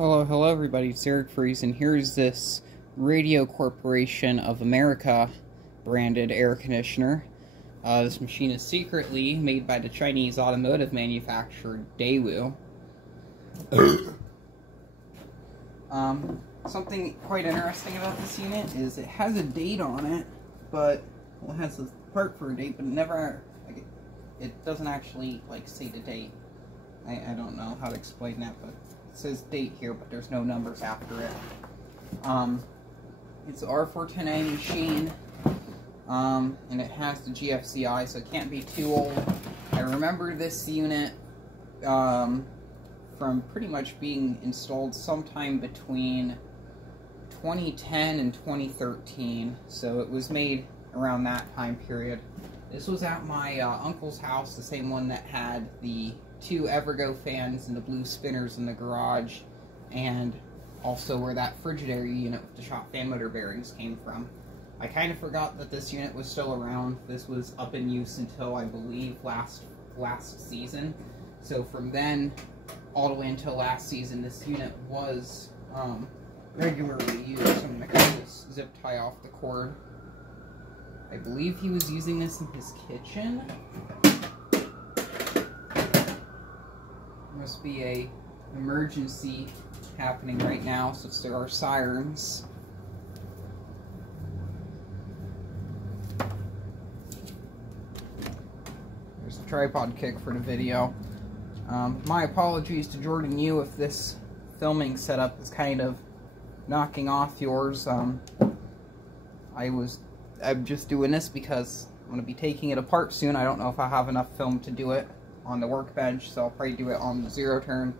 Hello everybody, it's Eric Freeze, and here's this Radio Corporation of America branded air conditioner. This machine is secretly made by the Chinese automotive manufacturer Daewoo. Something quite interesting about this unit is it has a date on it, but well, it has a part for a date, but it doesn't actually say the date. I don't know how to explain that, but it says date here, but there's no numbers after it. It's an R410A machine, and it has the GFCI, so it can't be too old. I remember this unit from pretty much being installed sometime between 2010 and 2013, so it was made around that time period. This was at my uncle's house, the same one that had the 2 Evergo fans and the blue spinners in the garage, and also where that Frigidaire unit with the shop fan motor bearings came from. I kind of forgot that this unit was still around. This was up in use until, I believe, last season. So from then all the way until last season, this unit was regularly used. I'm going to cut this zip tie off the cord. I believe he was using this in his kitchen. Must be a emergency happening right now, since there are sirens. There's the tripod kick for the video. My apologies to Jordan Yu if this filming setup is kind of knocking off yours. I'm just doing this because I'm going to be taking it apart soon. I don't know if I have enough film to do it on the workbench, so I'll probably do it on the zero turn,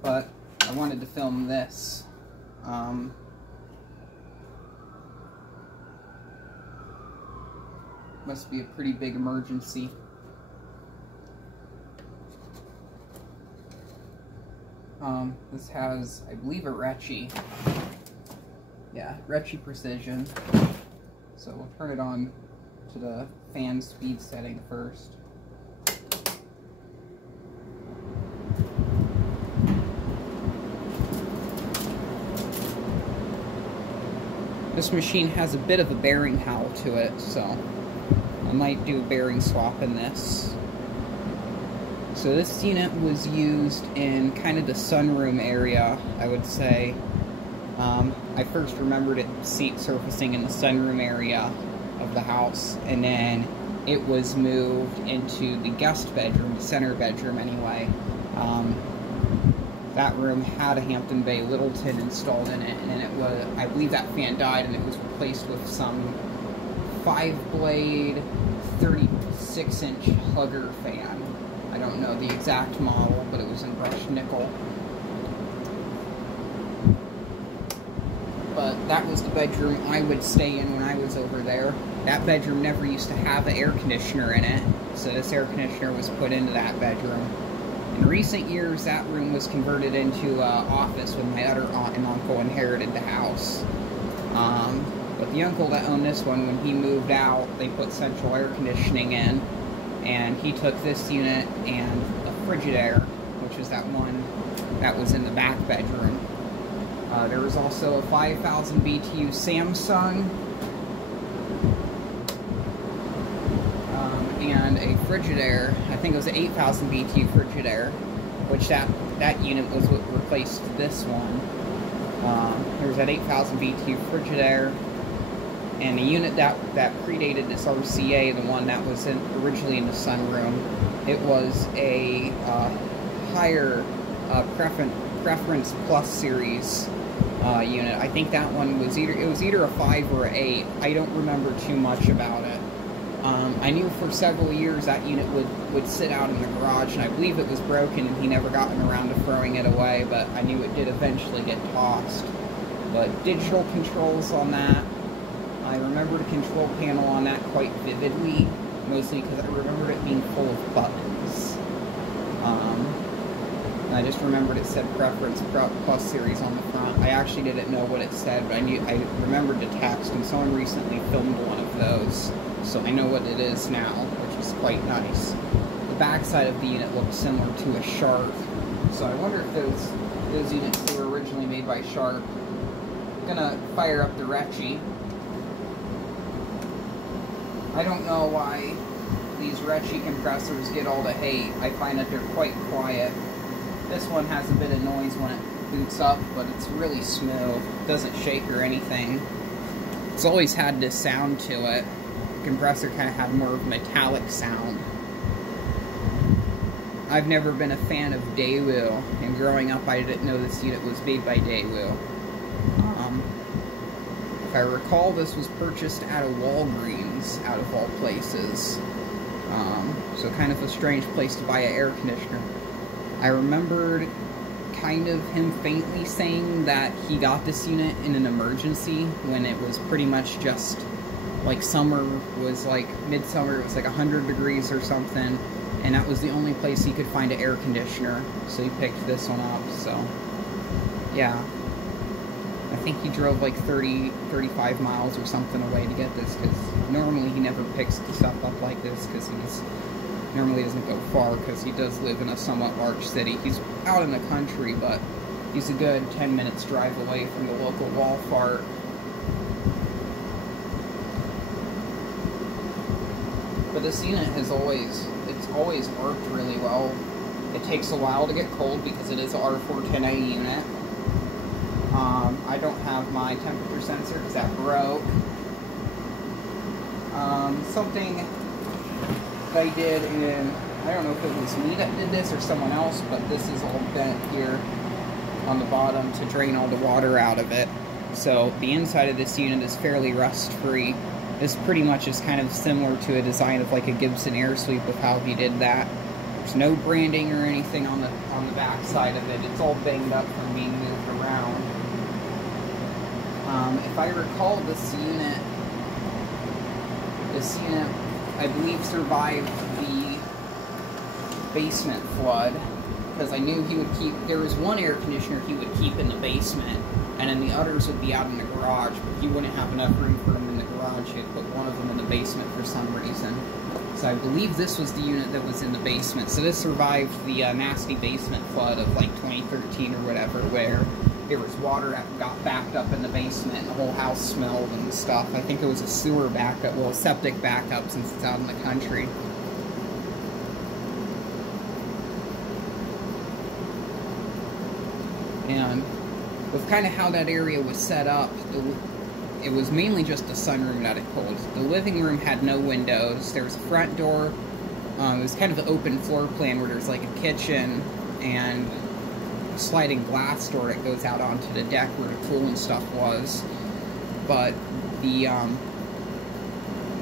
but I wanted to film this. Must be a pretty big emergency. This has, I believe, a RCA. Yeah, RCA Precision. So we'll turn it on to the fan speed setting first. This machine has a bit of a bearing howl to it, so I might do a bearing swap in this. So this unit was used in kind of the sunroom area, I would say. I first remembered it surfacing in the sunroom area of the house, and then it was moved into the guest bedroom, the center bedroom anyway. That room had a Hampton Bay Littleton installed in it, and then it was, I believe that fan died, and it was replaced with some 5-blade, 36-inch Hugger fan. I don't know the exact model, but it was in brushed nickel. But that was the bedroom I would stay in when I was over there. That bedroom never used to have an air conditioner in it, so this air conditioner was put into that bedroom. In recent years, that room was converted into an office when my other aunt and uncle inherited the house. But the uncle that owned this one, when he moved out, they put central air conditioning in, and he took this unit and the Frigidaire, which is that one that was in the back bedroom. There was also a 5,000 BTU Samsung, and a Frigidaire. I think it was an 8,000 BTU Frigidaire, which that unit was what replaced this one. There was that 8,000 BTU Frigidaire, and the unit that predated this RCA, the one that was originally in the sunroom, it was a higher Preference Plus series unit. I think that one was either a 5 or an 8. I don't remember too much about it. I knew for several years that unit would sit out in the garage, and I believe it was broken and he never gotten around to throwing it away, but I knew it did eventually get tossed. But digital controls on that, I remember the control panel on that quite vividly, mostly because I remembered it being full of buttons. I just remembered it said Preference Plus Series on the front. I actually didn't know what it said, but I remembered the text, and someone recently filmed one of those, so I know what it is now, which is quite nice. The backside of the unit looked similar to a Shark, so I wonder if those units were made by Sharp. Gonna fire up the Recce. I don't know why these Recce compressors get all the hate. I find that they're quite quiet. This one has a bit of noise when it boots up, but it's really smooth. It doesn't shake or anything. It's always had this sound to it. The compressor kind of had more of a metallic sound. I've never been a fan of Daewoo, and growing up I didn't know this unit was made by Daewoo. If I recall, this was purchased out of Walgreens, out of all places. So kind of a strange place to buy an air conditioner. I remembered kind of him faintly saying that he got this unit in an emergency when it was pretty much just like summer was like midsummer, it was like 100 degrees or something, and that was the only place he could find an air conditioner, so he picked this one up. So yeah, I think he drove like 35 miles or something away to get this, because normally he never picks stuff up like this, because he's normally doesn't go far, because he does live in a somewhat large city. He's out in the country, but he's a good 10 minutes drive away from the local Walmart. But this unit has always worked really well. It takes a while to get cold because it is an R410A unit. I don't have my temperature sensor because that broke. Something I did in, I don't know if it was me that did this or someone else, but this is all bent here on the bottom to drain all the water out of it. So the inside of this unit is fairly rust-free. This pretty much is kind of similar to a design of like a Gibson air sweep of how he did that. There's no branding or anything on the back side of it. It's all banged up from being moved around. If I recall, this unit, I believe, survived the basement flood, because I knew he would keep, there was one air conditioner he would keep in the basement, and then the others would be out in the garage, but he wouldn't have enough room for them in the garage. He had put one of them in the basement for some reason. So I believe this was the unit that was in the basement. So this survived the nasty basement flood of like 2013 or whatever, where there was water that got backed up in the basement and the whole house smelled and stuff. I think it was a sewer backup, well, a septic backup, since it's out in the country. And with kind of how that area was set up, it was mainly just a sunroom that it pulled. The living room had no windows. There was a front door. It was kind of an open floor plan where there's like a kitchen and a sliding glass door that goes out onto the deck where the pool and stuff was. But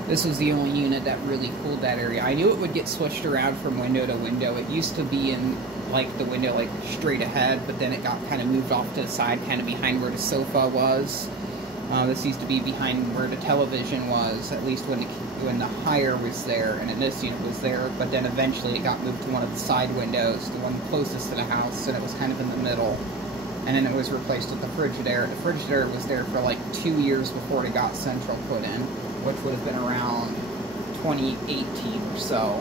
this was the only unit that really cooled that area. I knew it would get switched around from window to window. It used to be in like the window like straight ahead, but then it got kind of moved off to the side, kind of behind where the sofa was. This used to be behind where the television was, at least when the higher was there, and then this unit was there, but then eventually it got moved to one of the side windows, the one closest to the house, and it was kind of in the middle. And then it was replaced with the Frigidaire. The Frigidaire was there for like 2 years before it got central put in, which would have been around 2018 or so.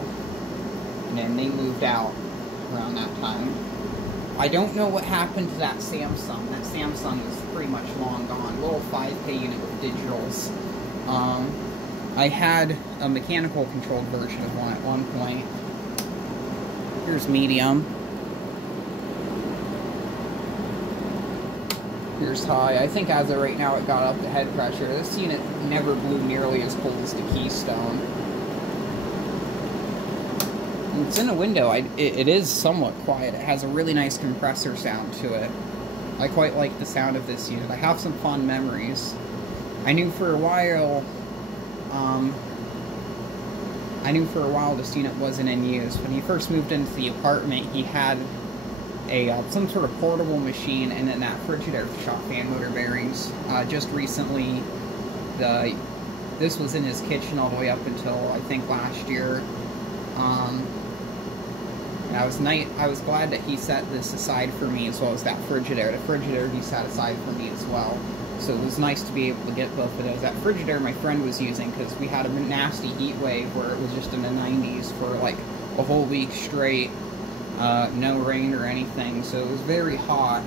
And then they moved out around that time. I don't know what happened to that Samsung. That Samsung is pretty much long gone. Little 5K unit with digitals. I had a mechanical controlled version of one at one point. Here's medium. Here's high. I think as of right now it got up to head pressure. This unit never blew nearly as cold as the Keystone. It's in a window. It is somewhat quiet. It has a really nice compressor sound to it. I quite like the sound of this unit. I have some fond memories. I knew for a while this unit wasn't in use. When he first moved into the apartment, he had some sort of portable machine and then that Frigidaire shot fan motor bearings. Just recently, this was in his kitchen all the way up until I think last year. I was glad that he set this aside for me as well as that Frigidaire. The Frigidaire he set aside for me as well. So it was nice to be able to get both of those. That Frigidaire my friend was using because we had a nasty heat wave where it was just in the 90s for like a whole week straight. No rain or anything, so it was very hot.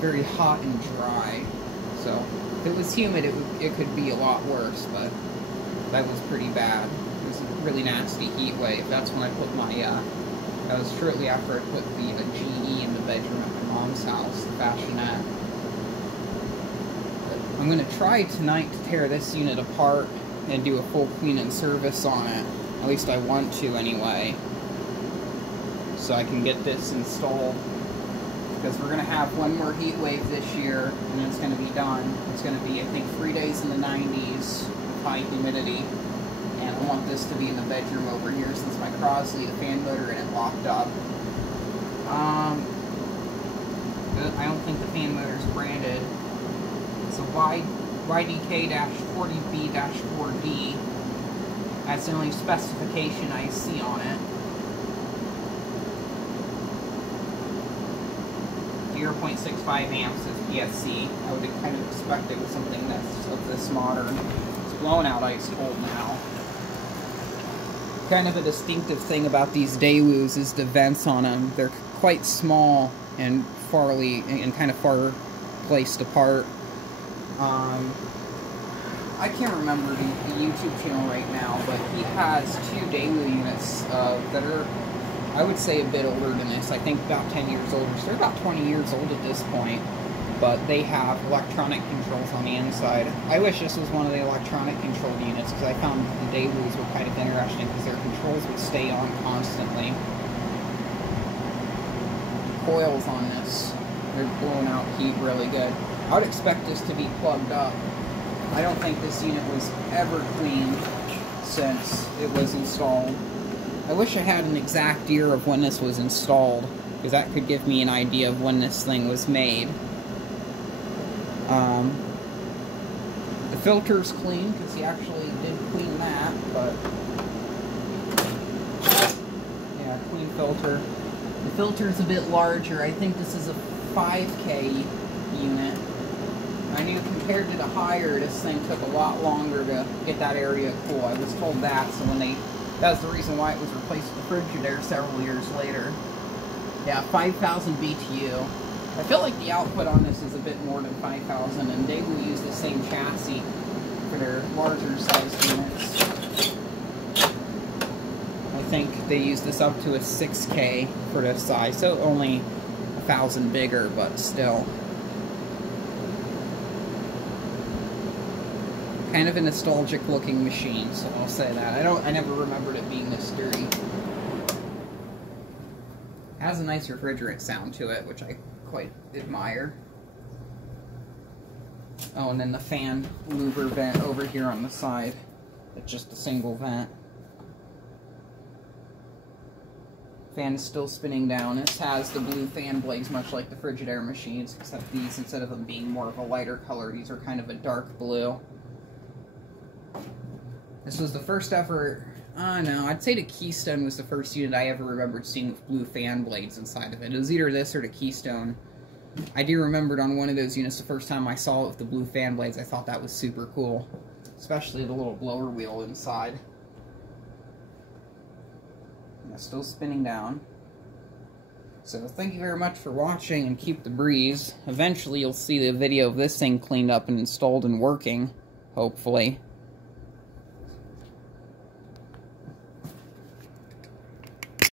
very hot and dry. So if it was humid, it could be a lot worse, but that was pretty bad. It was a really nasty heat wave. That's when I put my, that was shortly after I put the GE in the bedroom at my mom's house, the Fashionette. But I'm going to try tonight to tear this unit apart and do a full clean and service on it. At least I want to anyway. So I can get this installed. Because we're going to have one more heat wave this year, and then it's going to be done. It's going to be, I think, 3 days in the 90s, high humidity. And I want this to be in the bedroom over here, since my Crosley, the fan motor in it, locked up. I don't think the fan motor's branded. It's a YDK-40B-4D. That's the only specification I see on it. 0.65 amps is PSC. I would kind of expect it with something that's of this modern. It's blown out ice cold now. Kind of a distinctive thing about these Daewoo's is the vents on them. They're quite small and kind of far placed apart. I can't remember the YouTube channel right now, but he has 2 Daewoo units that are, I would say, a bit older than this. I think about 10 years older. So they're about 20 years old at this point. But they have electronic controls on the inside. I wish this was one of the electronic controlled units, because I found the Daewoo's were kind of interesting because their controls would stay on constantly. Coils on this, they're blowing out heat really good. I would expect this to be plugged up. I don't think this unit was ever cleaned since it was installed. I wish I had an exact year of when this was installed, because that could give me an idea of when this thing was made. The filter's clean, because he actually did clean that, but yeah, clean filter. The filter's a bit larger. I think this is a 5K unit. I knew compared to the higher, this thing took a lot longer to get that area cool. I was told that, so when that was the reason why it was replaced with the Frigidaire several years later. Yeah, 5,000 BTU. I feel like the output on this is a bit more than 5,000, and they will use the same chassis for their larger sized units. I think they use this up to a 6K for this size, so only 1,000 bigger, but still. Kind of a nostalgic looking machine, so I'll say that. I never remembered it being this dirty. It has a nice refrigerant sound to it, which I quite admire. Oh, and then the fan louver vent over here on the side. It's just a single vent. Fan is still spinning down. This has the blue fan blades, much like the Frigidaire machines, except these, instead of them being more of a lighter color, these are kind of a dark blue. This was the first ever, no, I'd say the Keystone was the first unit I ever remembered seeing with blue fan blades inside of it. It was either this or the Keystone. I do remember it on one of those units the first time I saw it with the blue fan blades. I thought that was super cool, especially the little blower wheel inside. And it's still spinning down. So thank you very much for watching, and keep the breeze. Eventually you'll see the video of this thing cleaned up and installed and working, hopefully.